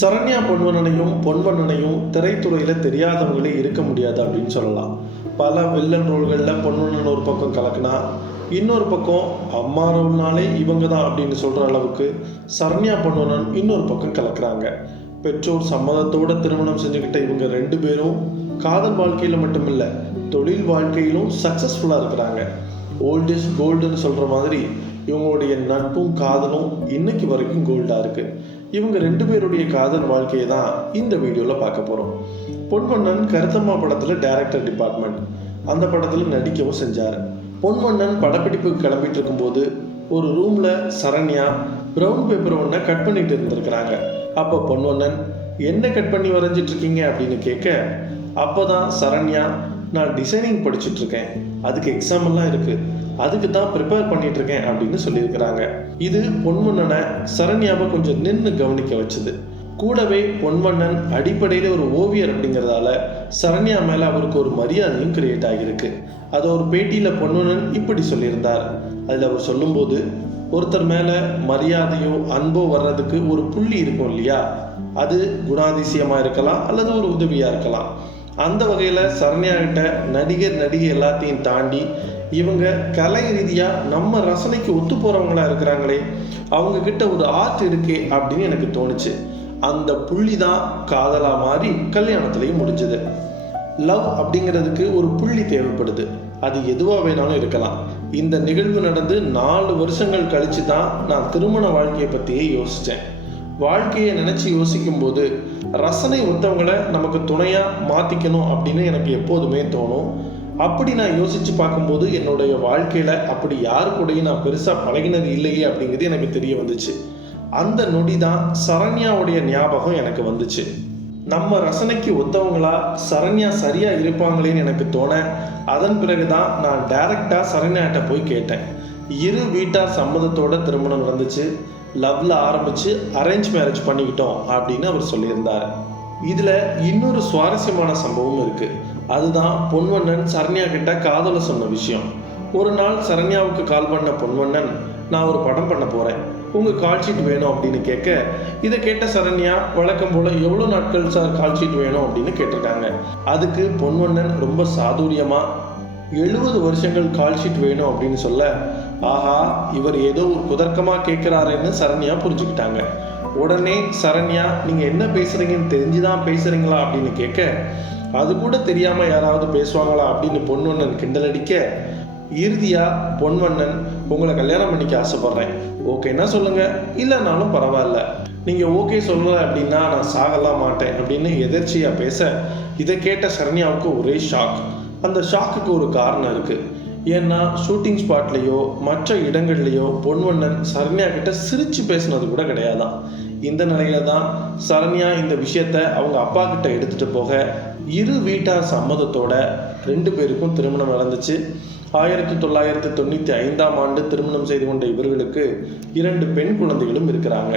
சரண்யா பொன்வண்ணனையும் திரைத்துறையில் தெரியாதவங்களே இருக்க முடியாது அப்படின்னு சொல்லலாம். பல வில்லன் ரோல்களில் பொன்வண்ணன் ஒரு பக்கம் கலக்குனா, இன்னொரு பக்கம் அம்மா ரோல்னாலே இவங்க தான் அப்படின்னு சொல்கிற அளவுக்கு சரண்யா பொன்வண்ணன் இன்னொரு பக்கம் கலக்குறாங்க. பெற்றோர் சம்மதத்தோடு திருமணம் செஞ்சுக்கிட்ட இவங்க ரெண்டு பேரும் காதல் வாழ்க்கையில் மட்டும் இல்லை, தொழில் வாழ்க்கையிலும் சக்ஸஸ்ஃபுல்லாக இருக்கிறாங்க. ஓல்ட் இஸ் கோல்டுன்னு சொல்கிற மாதிரி இவங்களுடைய நட்பும் காதலும் இன்னைக்கு வரைக்கும் கோல்டாக இருக்குது. இவங்க ரெண்டு பேருடைய காதல் வாழ்க்கையை தான் இந்த வீடியோவில் பார்க்க போகிறோம். பொன்வண்ணன் கருத்தம்மா படத்தில் டைரக்டர் டிபார்ட்மெண்ட், அந்த படத்தில் நடிக்கவும் செஞ்சார். பொன்வண்ணன் படப்பிடிப்புக்கு கிளம்பிட்டு இருக்கும்போது ஒரு ரூமில் சரண்யா ப்ரௌன் பேப்பர் ஒன்றை கட் பண்ணிட்டு இருந்திருக்கிறாங்க. அப்போ பொன்வண்ணன் என்ன கட் பண்ணி வரைஞ்சிட்டு இருக்கீங்க அப்படின்னு கேட்க, அப்போ தான் சரண்யா நான் டிசைனிங் படிச்சுட்டு இருக்கேன், அதுக்கு எக்ஸாம் எல்லாம் இருக்கு, அதுக்கு தான் ப்ரிப்பேர் பண்ணிட்டு இருக்கேன் அப்படின்னு சொல்லியிருக்கிறாங்க. இது பொன்வண்ணனை சரண்யாவை கொஞ்சம் நின்று கவனிக்க வச்சுது. கூடவே பொன்வண்ணன் அடிப்படையில் ஒரு ஓவியர் அப்படிங்கிறதால சரண்யா மேலே அவருக்கு ஒரு மரியாதையும் கிரியேட் ஆகியிருக்கு. அதை ஒரு பேட்டியில் பொன்வண்ணன் இப்படி சொல்லியிருந்தார். அதில் அவர் சொல்லும்போது, ஒருத்தர் மேலே மரியாதையோ அன்போ வர்றதுக்கு ஒரு புள்ளி இருக்கும் இல்லையா, அது குணாதிசயமாக இருக்கலாம் அல்லது ஒரு உதவியாக இருக்கலாம். அந்த வகையில் சரண்யா கிட்ட நடிகை எல்லாத்தையும் தாண்டி இவங்க கலை ரீதியாக நம்ம ரசனைக்கு ஒத்து போகிறவங்களா இருக்கிறாங்களே, அவங்க கிட்ட ஒரு ஆர்ட் இருக்கே அப்படின்னு எனக்கு தோணுச்சு. அந்த புள்ளி தான் காதலாக மாறி கல்யாணத்துலேயும் முடிஞ்சது. லவ் அப்படிங்கிறதுக்கு ஒரு புள்ளி தேவைப்படுது, அது எதுவாக வேணாலும் இருக்கலாம். இந்த நிகழ்வு நடந்து 4 வருஷங்கள் கழித்து தான் நான் திருமண வாழ்க்கையை பற்றியே யோசித்தேன். வாழ்க்கையை நினச்சி யோசிக்கும் போது ரசனை ஒத்தவங்களை நமக்கு துணையாக மாற்றிக்கணும் அப்படின்னு எனக்கு எப்போதுமே தோணும். அப்படி நான் யோசித்து பார்க்கும்போது என்னுடைய வாழ்க்கையில் அப்படி யாரு கூடயும் நான் பெருசாக பழகினது இல்லையே அப்படிங்கிறது எனக்கு தெரிய வந்துச்சு. அந்த நொடி தான் சரண்யாவுடைய ஞாபகம் எனக்கு வந்துச்சு. நம்ம ரசனைக்கு ஒத்தவங்களா சரண்யா சரியாக இருப்பாங்களேன்னு எனக்கு தோண, அதன் பிறகு தான் நான் டைரக்டாக சரண்யாட்ட போய் கேட்டேன். இரு வீட்டார் சம்மதத்தோட திருமணம் நடந்துச்சு, லவ்ல ஆரம்பித்து அரேஞ்ச் மேரேஜ் பண்ணிக்கிட்டோம் அப்படின்னு அவர் சொல்லியிருந்தார். இதில் இன்னொரு சுவாரஸ்யமான சம்பவம் இருக்குது. அதுதான் பொன்வண்ணன் சரண்யா கிட்ட காதலை சொன்ன விஷயம். ஒரு நாள் சரண்யாவுக்கு கால் பண்ண பொன்வண்ணன், நான் ஒரு படம் பண்ண போகிறேன், உங்கள் கால் ஷீட் வேணும் அப்படின்னு கேட்க, இதை கேட்ட சரண்யா வழக்கம் போல் எவ்வளோ நாட்கள் சார் கால் ஷீட் வேணும் அப்படின்னு கேட்டிருக்காங்க. அதுக்கு பொன்வண்ணன் ரொம்ப சாதுரியமாக 70 வருஷங்கள் கால் ஷீட் வேணும் அப்படின்னு சொல்ல, ஆஹா இவர் ஏதோ ஒரு குதர்க்கமாக கேட்குறாருன்னு சரண்யா புரிஞ்சுக்கிட்டாங்க. உடனே சரண்யா, நீங்கள் என்ன பேசுகிறீங்கன்னு தெரிஞ்சுதான் பேசுகிறீங்களா அப்படின்னு கேட்க, அது கூட தெரியாமல் யாராவது பேசுவாங்களா அப்படின்னு பொன்வண்ணன் கிண்டல் அடிக்க, இறுதியாக பொன்வண்ணன், உங்களை கல்யாணம் பண்ணிக்க ஆசைப்பட்றேன், ஓகேன்னா சொல்லுங்கள், இல்லைனாலும் பரவாயில்ல, நீங்கள் ஓகே சொல்லலை அப்படின்னா நான் சாகலாம் மாட்டேன் அப்படின்னு எதிர்ச்சியாக பேச, இதை கேட்ட சரண்யாவுக்கு ஒரே ஷாக். அந்த ஷாக்குக்கு ஒரு காரணம் இருக்குது. ஏன்னா ஷூட்டிங் ஸ்பாட்லேயோ மற்ற இடங்கள்லையோ பொன்வண்ணன் சரண்யா கிட்ட சிரித்து பேசினது கூட கிடையாதான். இந்த நிலையில தான் சரண்யா இந்த விஷயத்த அவங்க அப்பா கிட்ட எடுத்துகிட்டு போக, இரு வீட்டார் சம்மதத்தோட 2 பேருக்கும் திருமணம் நடந்துச்சு. 1995ஆம் ஆண்டு திருமணம் செய்து கொண்ட இவர்களுக்கு 2 பெண் குழந்தைகளும் இருக்கிறாங்க.